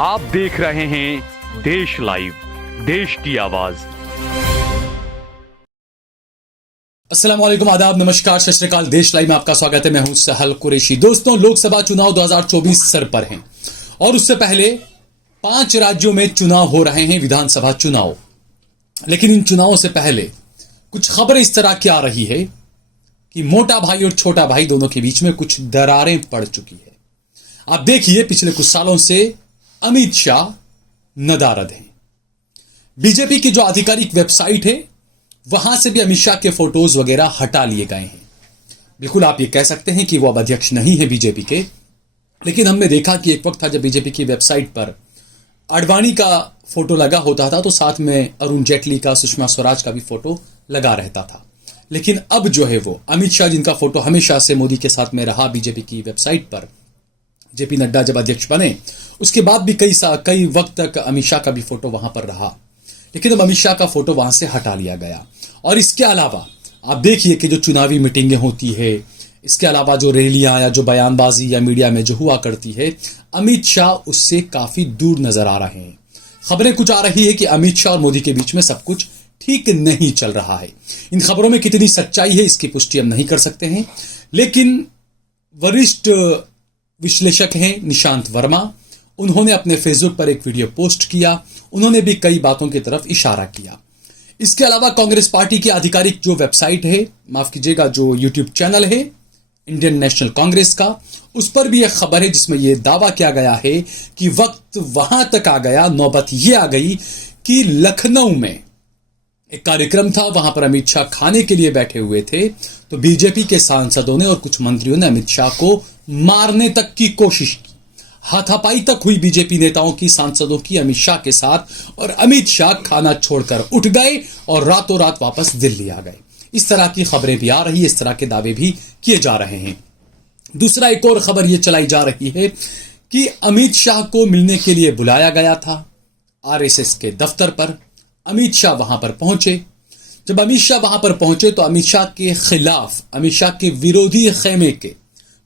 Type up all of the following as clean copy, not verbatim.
आप देख रहे हैं देश लाइव, देश की आवाज। अस्सलाम वालेकुम, आदाब, नमस्कार, सत श्री अकाल। देश लाइव में आपका स्वागत है। मैं हूं सहल कुरैशी। दोस्तों, लोकसभा चुनाव 2024 सर पर हैं और उससे पहले 5 राज्यों में चुनाव हो रहे हैं, विधानसभा चुनाव। लेकिन इन चुनावों से पहले कुछ खबरें इस तरह की आ रही है कि मोटा भाई और छोटा भाई दोनों के बीच में कुछ दरारें पड़ चुकी है। आप देखिए, पिछले कुछ सालों से अमित शाह नदारद हैं। बीजेपी की जो आधिकारिक वेबसाइट है वहां से भी अमित शाह के फोटोज वगैरह हटा लिए गए हैं। बिल्कुल आप ये कह सकते हैं कि वो अब अध्यक्ष नहीं है बीजेपी के। लेकिन हमने देखा कि एक वक्त था जब बीजेपी की वेबसाइट पर आडवाणी का फोटो लगा होता था तो साथ में अरुण जेटली का, सुषमा स्वराज का भी फोटो लगा रहता था। लेकिन अब जो है वो अमित शाह, जिनका फोटो हमेशा से मोदी के साथ में रहा बीजेपी की वेबसाइट पर, जेपी नड्डा जब अध्यक्ष बने उसके बाद भी कई वक्त तक अमित शाह का भी फोटो वहां पर रहा। लेकिन अब अमित शाह का फोटो वहां से हटा लिया गया। और इसके अलावा आप देखिए कि जो चुनावी मीटिंगें होती है, इसके अलावा जो रैलियां या जो बयानबाजी या मीडिया में जो हुआ करती है, अमित शाह उससे काफी दूर नजर आ रहे हैं। खबरें कुछ आ रही है कि अमित शाह और मोदी के बीच में सब कुछ ठीक नहीं चल रहा है। इन खबरों में कितनी सच्चाई है इसकी पुष्टि हम नहीं कर सकते हैं। लेकिन वरिष्ठ विश्लेषक हैं निशांत वर्मा, उन्होंने अपने फेसबुक पर एक वीडियो पोस्ट किया। उन्होंने भी कई बातों की तरफ इशारा किया। इसके अलावा कांग्रेस पार्टी की आधिकारिक जो वेबसाइट है, माफ कीजिएगा, जो यूट्यूब चैनल है इंडियन नेशनल कांग्रेस का, उस पर भी एक खबर है जिसमें यह दावा किया गया है कि वक्त वहां तक आ गया, नौबत यह आ गई कि लखनऊ में एक कार्यक्रम था, वहां पर अमित शाह खाने के लिए बैठे हुए थे तो बीजेपी के सांसदों ने और कुछ मंत्रियों ने अमित शाह को मारने तक की कोशिश की। हाथापाई तक हुई बीजेपी नेताओं की, सांसदों की अमित शाह के साथ, और अमित शाह खाना छोड़कर उठ गए और रातों रात वापस दिल्ली आ गए। इस तरह की खबरें भी आ रही है, इस तरह के दावे भी किए जा रहे हैं। दूसरा एक और खबर यह चलाई जा रही है कि अमित शाह को मिलने के लिए बुलाया गया था आरएसएस के दफ्तर पर। अमित शाह वहां पर पहुंचे। जब अमित शाह वहां पर पहुंचे तो अमित शाह के खिलाफ, अमित शाह के विरोधी खेमे के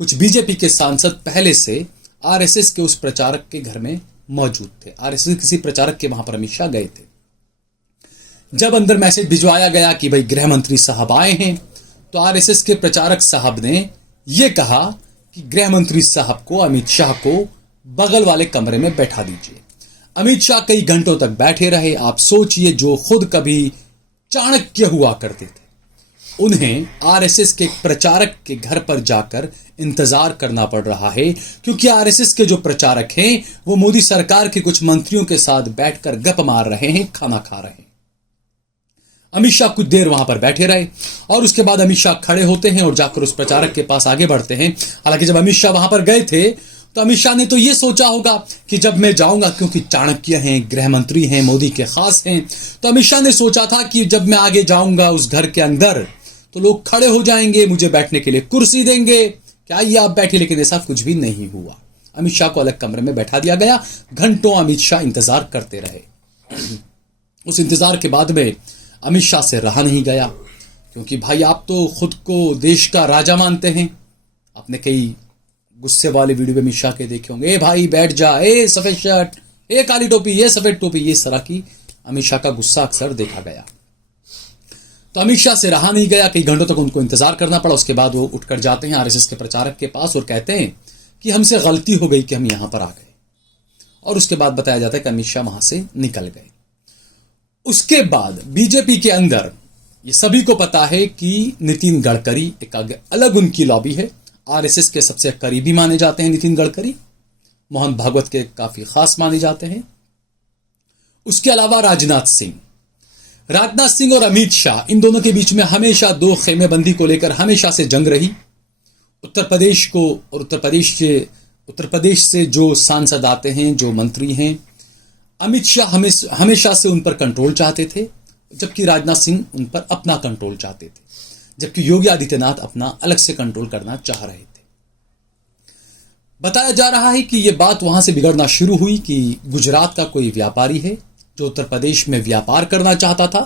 कुछ बीजेपी के सांसद पहले से आरएसएस के उस प्रचारक के घर में मौजूद थे। आरएसएस किसी प्रचारक के वहां पर अमित शाह गए थे। जब अंदर मैसेज भिजवाया गया कि भाई गृह मंत्री साहब आए हैं, तो आरएसएस के प्रचारक साहब ने यह कहा कि गृह मंत्री साहब को, अमित शाह को बगल वाले कमरे में बैठा दीजिए। अमित शाह कई घंटों तक बैठे रहे। आप सोचिए, जो खुद कभी चाणक्य हुआ करते थे, उन्हें आरएसएस के प्रचारक के घर पर जाकर इंतजार करना पड़ रहा है, क्योंकि आरएसएस के जो प्रचारक हैं वो मोदी सरकार के कुछ मंत्रियों के साथ बैठकर गप मार रहे हैं, खाना खा रहे हैं। अमित शाह कुछ देर वहां पर बैठे रहे और उसके बाद अमित शाह खड़े होते हैं और जाकर उस प्रचारक के पास आगे बढ़ते हैं। हालांकि जब अमित शाह वहां पर गए थे तो अमित शाह ने तो ये सोचा होगा कि जब मैं जाऊंगा, क्योंकि चाणक्य हैं, गृह मंत्री हैं, मोदी के खास हैं, तो अमित शाह ने सोचा था कि जब मैं आगे जाऊंगा उस घर के अंदर तो लोग खड़े हो जाएंगे, मुझे बैठने के लिए कुर्सी देंगे, क्या ये आप बैठे। लेकिन ऐसा कुछ भी नहीं हुआ। अमित शाह को अलग कमरे में बैठा दिया गया। घंटों अमित शाह इंतजार करते रहे। उस इंतजार के बाद में अमित शाह से रहा नहीं गया, क्योंकि भाई आप तो खुद को देश का राजा मानते हैं। आपने कई गुस्से वाले वीडियो में अमित शाह के देखे होंगे, ए भाई बैठ जा, ए सफेद शर्ट, ए काली टोपी, ए सफेद टोपी, ये इस तरह की अमित शाह का गुस्सा अक्सर देखा गया। तो अमित शाह से रहा नहीं गया, कई घंटों तक उनको इंतजार करना पड़ा। उसके बाद वो उठकर जाते हैं आरएसएस के प्रचारक के पास और कहते हैं कि हमसे गलती हो गई कि हम यहां पर आ गए। और उसके बाद बताया जाता है कि अमित शाह वहां से निकल गए। उसके बाद बीजेपी के अंदर ये सभी को पता है कि नितिन गडकरी एक अलग उनकी लॉबी है। आरएसएस के सबसे करीबी माने जाते हैं नितिन गडकरी, मोहन भागवत के काफी खास माने जाते हैं। उसके अलावा राजनाथ सिंह और अमित शाह, इन दोनों के बीच में हमेशा दो खेमेबंदी को लेकर हमेशा से जंग रही। उत्तर प्रदेश को और उत्तर प्रदेश से जो सांसद आते हैं, जो मंत्री हैं, अमित शाह हमेशा से उन पर कंट्रोल चाहते थे, जबकि राजनाथ सिंह उन पर अपना कंट्रोल चाहते थे, जबकि योगी आदित्यनाथ अपना अलग से कंट्रोल करना चाह रहे थे। बताया जा रहा है कि यह बात वहां से बिगड़ना शुरू हुई कि गुजरात का कोई व्यापारी है जो उत्तर प्रदेश में व्यापार करना चाहता था,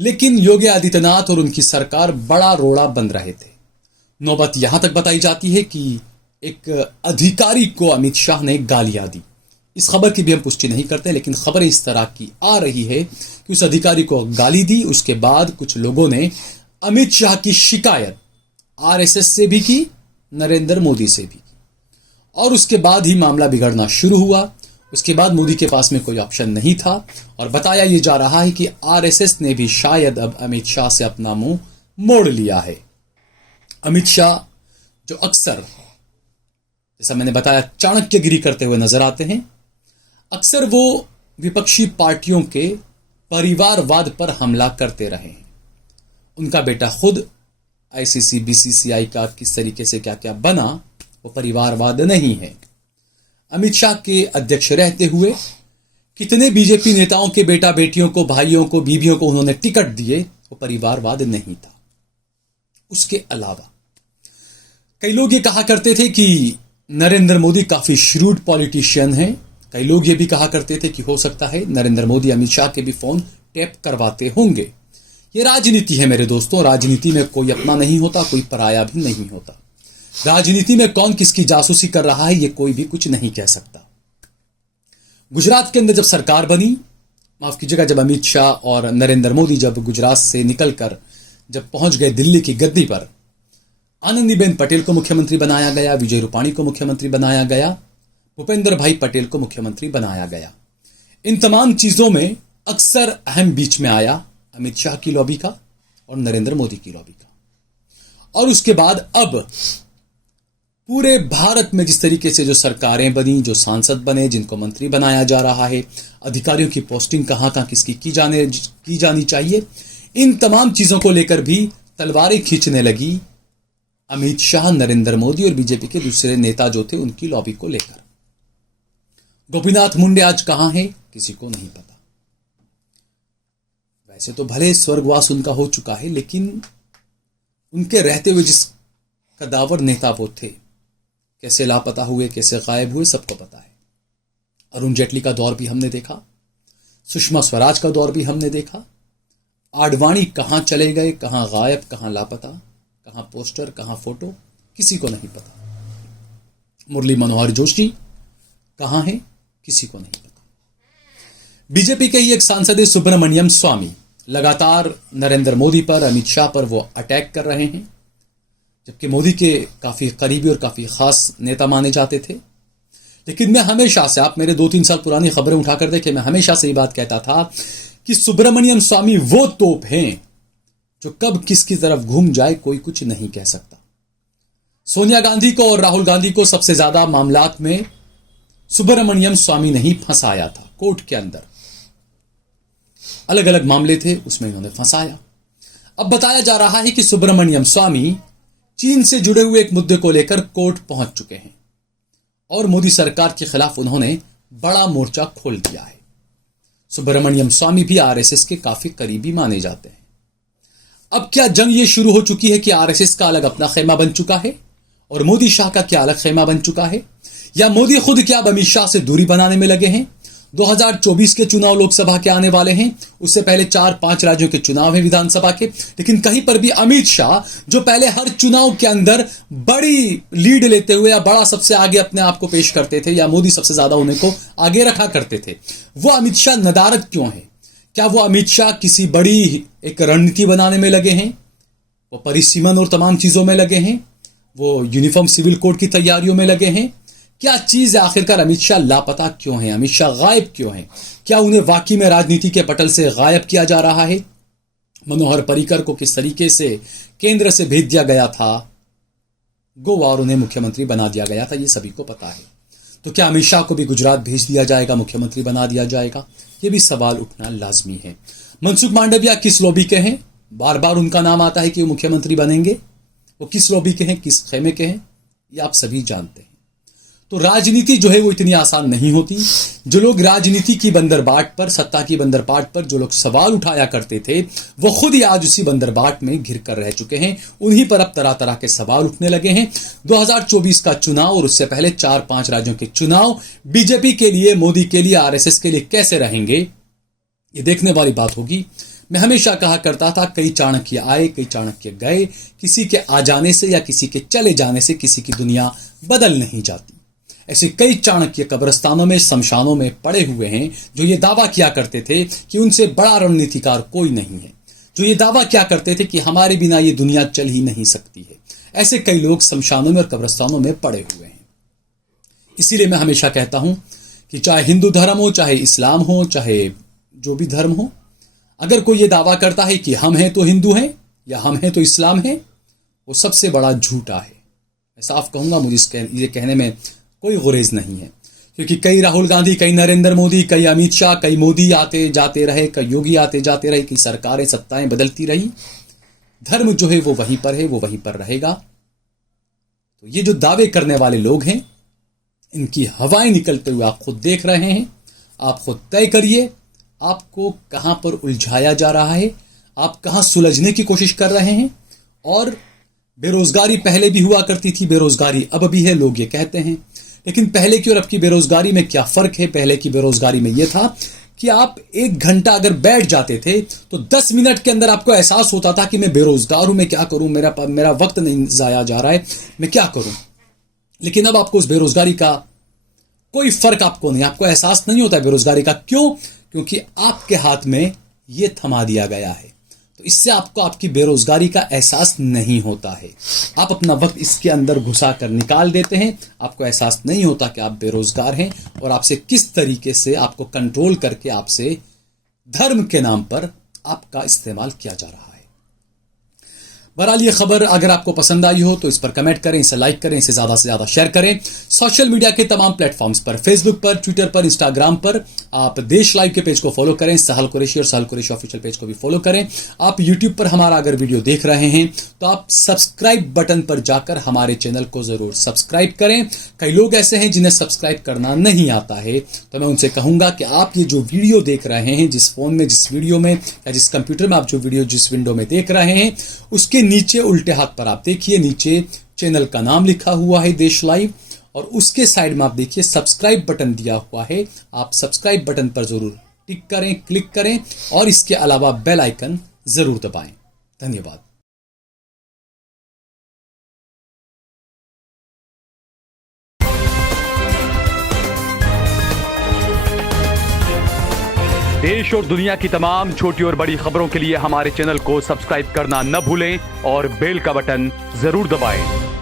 लेकिन योगी आदित्यनाथ और उनकी सरकार बड़ा रोड़ा बन रहे थे। नौबत यहां तक बताई जाती है कि एक अधिकारी को अमित शाह ने गालियां दी। इस खबर की भी हम पुष्टि नहीं करते, लेकिन खबर इस तरह की आ रही है कि उस अधिकारी को गाली दी, उसके बाद कुछ लोगों ने अमित शाह की शिकायत आरएसएस से भी की, नरेंद्र मोदी से भी की, और उसके बाद ही मामला बिगड़ना शुरू हुआ। उसके बाद मोदी के पास में कोई ऑप्शन नहीं था और बताया यह जा रहा है कि आरएसएस ने भी शायद अब अमित शाह से अपना मुंह मोड़ लिया है। अमित शाह जो अक्सर, जैसा मैंने बताया, चाणक्यगिरी करते हुए नजर आते हैं, अक्सर वो विपक्षी पार्टियों के परिवारवाद पर हमला करते रहे हैं। उनका बेटा खुद आईसीसी बीसीसीआई का किस तरीके से क्या क्या बना, वो परिवारवाद नहीं है। अमित शाह के अध्यक्ष रहते हुए कितने बीजेपी नेताओं के बेटा बेटियों को, भाइयों को, बीवियों को उन्होंने टिकट दिए, वो परिवारवाद नहीं था। उसके अलावा कई लोग ये कहा करते थे कि नरेंद्र मोदी काफी श्रूड पॉलिटिशियन हैं। कई लोग ये भी कहा करते थे कि हो सकता है नरेंद्र मोदी अमित शाह के भी फोन टैप करवाते होंगे। ये राजनीति है मेरे दोस्तों, राजनीति में कोई अपना नहीं होता, कोई पराया भी नहीं होता। राजनीति में कौन किसकी जासूसी कर रहा है ये कोई भी कुछ नहीं कह सकता। गुजरात के अंदर जब सरकार बनी, माफ कीजिएगा, जब अमित शाह और नरेंद्र मोदी जब गुजरात से निकलकर जब पहुंच गए दिल्ली की गद्दी पर, आनंदीबेन पटेल को मुख्यमंत्री बनाया गया, विजय रूपाणी को मुख्यमंत्री बनाया गया, भूपेंद्र भाई पटेल को मुख्यमंत्री बनाया गया। इन तमाम चीजों में अक्सर अहम बीच में आया अमित शाह की लॉबी का और नरेंद्र मोदी की लॉबी का। और उसके बाद अब पूरे भारत में जिस तरीके से जो सरकारें बनी, जो सांसद बने, जिनको मंत्री बनाया जा रहा है, अधिकारियों की पोस्टिंग कहां कहां किसकी की जानी चाहिए, इन तमाम चीजों को लेकर भी तलवारें खींचने लगी अमित शाह, नरेंद्र मोदी और बीजेपी के दूसरे नेता जो थे उनकी लॉबी को लेकर। गोपीनाथ मुंडे आज कहां हैं किसी को नहीं पता। वैसे तो भले स्वर्गवास उनका हो चुका है, लेकिन उनके रहते हुए जिस कदावर नेता वो थे, कैसे लापता हुए, कैसे गायब हुए, सबको पता है। अरुण जेटली का दौर भी हमने देखा, सुषमा स्वराज का दौर भी हमने देखा। आडवाणी कहां चले गए, कहां गायब, कहां लापता, कहां पोस्टर, कहां फोटो, किसी को नहीं पता। मुरली मनोहर जोशी कहां है किसी को नहीं पता। बीजेपी के ही एक सांसद है सुब्रमण्यम स्वामी, लगातार नरेंद्र मोदी पर, अमित शाह पर वो अटैक कर रहे हैं, जबकि मोदी के काफी करीबी और काफी खास नेता माने जाते थे। लेकिन मैं हमेशा से, आप मेरे 2-3 साल पुरानी खबरें उठाकर देखें, मैं हमेशा से ये बात कहता था कि सुब्रमण्यम स्वामी वो तोप हैं जो कब किसकी तरफ घूम जाए कोई कुछ नहीं कह सकता। सोनिया गांधी को और राहुल गांधी को सबसे ज्यादा मामलात में सुब्रमण्यम स्वामी ने ही फंसाया था। कोर्ट के अंदर अलग अलग मामले थे, उसमें इन्होंने फंसाया। अब बताया जा रहा है कि सुब्रमण्यम स्वामी चीन से जुड़े हुए एक मुद्दे को लेकर कोर्ट पहुंच चुके हैं और मोदी सरकार के खिलाफ उन्होंने बड़ा मोर्चा खोल दिया है। सुब्रमण्यम स्वामी भी आरएसएस के काफी करीबी माने जाते हैं। अब क्या जंग ये शुरू हो चुकी है कि आरएसएस का अलग अपना खेमा बन चुका है और मोदी शाह का क्या अलग खेमा बन चुका है, या मोदी खुद क्या अब अमित शाह से दूरी बनाने में लगे हैं? 2024 के चुनाव लोकसभा के आने वाले हैं, उससे पहले 4-5 राज्यों के चुनाव हैं विधानसभा के, लेकिन कहीं पर भी अमित शाह जो पहले हर चुनाव के अंदर बड़ी लीड लेते हुए या बड़ा सबसे आगे अपने आप को पेश करते थे, या मोदी सबसे ज्यादा उन्हें को आगे रखा करते थे, वो अमित शाह नदारद क्यों है? क्या वो अमित शाह किसी बड़ी एक रणनीति बनाने में लगे हैं? वो परिसीमन और तमाम चीजों में लगे हैं? वो यूनिफॉर्म सिविल कोड की तैयारियों में लगे हैं? क्या चीज है आखिरकार? अमित शाह लापता क्यों है? अमित शाह गायब क्यों है? क्या उन्हें वाकई में राजनीति के पटल से गायब किया जा रहा है? मनोहर पर्रिकर को किस तरीके से केंद्र से भेज दिया गया था गोवा और उन्हें मुख्यमंत्री बना दिया गया था, ये सभी को पता है। तो क्या अमित शाह को भी गुजरात भेज दिया जाएगा, मुख्यमंत्री बना दिया जाएगा? ये भी सवाल उठना लाजमी है। मनसुख मांडविया किस लॉबी के हैं? बार बार उनका नाम आता है कि वो मुख्यमंत्री बनेंगे। वो किस लॉबी के हैं, किस खेमे के हैं, ये आप सभी जानते हैं। तो राजनीति जो है वो इतनी आसान नहीं होती। जो लोग राजनीति की बंदरबाट पर, सत्ता की बंदरबाट पर जो लोग सवाल उठाया करते थे, वो खुद ही आज उसी बंदरबाट में घिर कर रह चुके हैं। उन्हीं पर अब तरह तरह के सवाल उठने लगे हैं। 2024 का चुनाव और उससे पहले 4-5 राज्यों के चुनाव बीजेपी के लिए, मोदी के लिए, आरएसएस के लिए कैसे रहेंगे, ये देखने वाली बात होगी। मैं हमेशा कहा करता था, कई चाणक्य आए, कई चाणक्य गए। किसी के आ जाने से या किसी के चले जाने से किसी की दुनिया बदल नहीं जाती। ऐसे कई चाणक्य कब्रिस्तानों में, शमशानों में पड़े हुए हैं जो ये दावा किया करते थे कि उनसे बड़ा रणनीतिकार कोई नहीं है, जो ये दावा किया करते थे कि हमारे बिना ये दुनिया चल ही नहीं सकती है। ऐसे कई लोग शमशानों में और कब्रिस्तानों में पड़े हुए हैं। इसीलिए मैं हमेशा कहता हूं कि चाहे हिंदू धर्म हो, चाहे इस्लाम हो, चाहे जो भी धर्म हो, अगर कोई ये दावा करता है कि हम हैं तो हिंदू हैं या हम हैं तो इस्लाम है, वो सबसे बड़ा झूठा है। मैं साफ कहूंगा, मुझे ये कहने में कोई गुरेज नहीं है, क्योंकि कई राहुल गांधी, कई नरेंद्र मोदी, कई अमित शाह, कई मोदी आते जाते रहे, कई योगी आते जाते रहे, कई सरकारें, सत्ताएं बदलती रही, धर्म जो है वो वहीं पर है, वो वहीं पर रहेगा। तो ये जो दावे करने वाले लोग हैं, इनकी हवाएं निकलते हुए आप खुद देख रहे हैं। आप खुद तय करिए आपको कहां पर उलझाया जा रहा है, आप कहां सुलझने की कोशिश कर रहे हैं। और बेरोजगारी पहले भी हुआ करती थी, बेरोजगारी अब भी है, लोग ये कहते हैं, लेकिन पहले की और अब की बेरोजगारी में क्या फर्क है? पहले की बेरोजगारी में यह था कि आप 1 घंटा अगर बैठ जाते थे तो 10 मिनट के अंदर आपको एहसास होता था कि मैं बेरोजगार हूं, मैं क्या करूं, मेरा वक्त नहीं जाया जा रहा है, मैं क्या करूं। लेकिन अब आपको उस बेरोजगारी का कोई फर्क आपको नहीं, आपको एहसास नहीं होता बेरोजगारी का। क्यों? क्योंकि आपके हाथ में यह थमा दिया गया है। तो इससे आपको आपकी बेरोजगारी का एहसास नहीं होता है। आप अपना वक्त इसके अंदर घुसा कर निकाल देते हैं, आपको एहसास नहीं होता कि आप बेरोजगार हैं और आपसे किस तरीके से आपको कंट्रोल करके आपसे धर्म के नाम पर आपका इस्तेमाल किया जा रहा है। बहरहाल ये खबर अगर आपको पसंद आई हो तो इस पर कमेंट करें, इसे लाइक करें, इसे ज्यादा से ज्यादा शेयर करें। सोशल मीडिया के तमाम प्लेटफॉर्म्स पर, फेसबुक पर, ट्विटर पर, इंस्टाग्राम पर आप देश लाइव के पेज को फॉलो करें, सहल कुरैशी और सहल कुरैशी ऑफिशियल पेज को भी फॉलो करें। आप यूट्यूब पर हमारा अगर वीडियो देख रहे हैं तो आप सब्सक्राइब बटन पर जाकर हमारे चैनल को जरूर सब्सक्राइब करें। कई लोग ऐसे हैं जिन्हें सब्सक्राइब करना नहीं आता है, तो मैं उनसे कहूंगा कि आप ये जो वीडियो देख रहे हैं, जिस फोन में, जिस वीडियो में या जिस कंप्यूटर में आप जो वीडियो जिस विंडो में देख रहे हैं, उसके नीचे उल्टे हाथ पर आप देखिए, नीचे चैनल का नाम लिखा हुआ है देश लाइव, और उसके साइड में आप देखिए सब्सक्राइब बटन दिया हुआ है। आप सब्सक्राइब बटन पर जरूर टिक करें, क्लिक करें और इसके अलावा बेल आइकन जरूर दबाएं। धन्यवाद। देश और दुनिया की तमाम छोटी और बड़ी खबरों के लिए हमारे चैनल को सब्सक्राइब करना न भूलें और बेल का बटन जरूर दबाएं।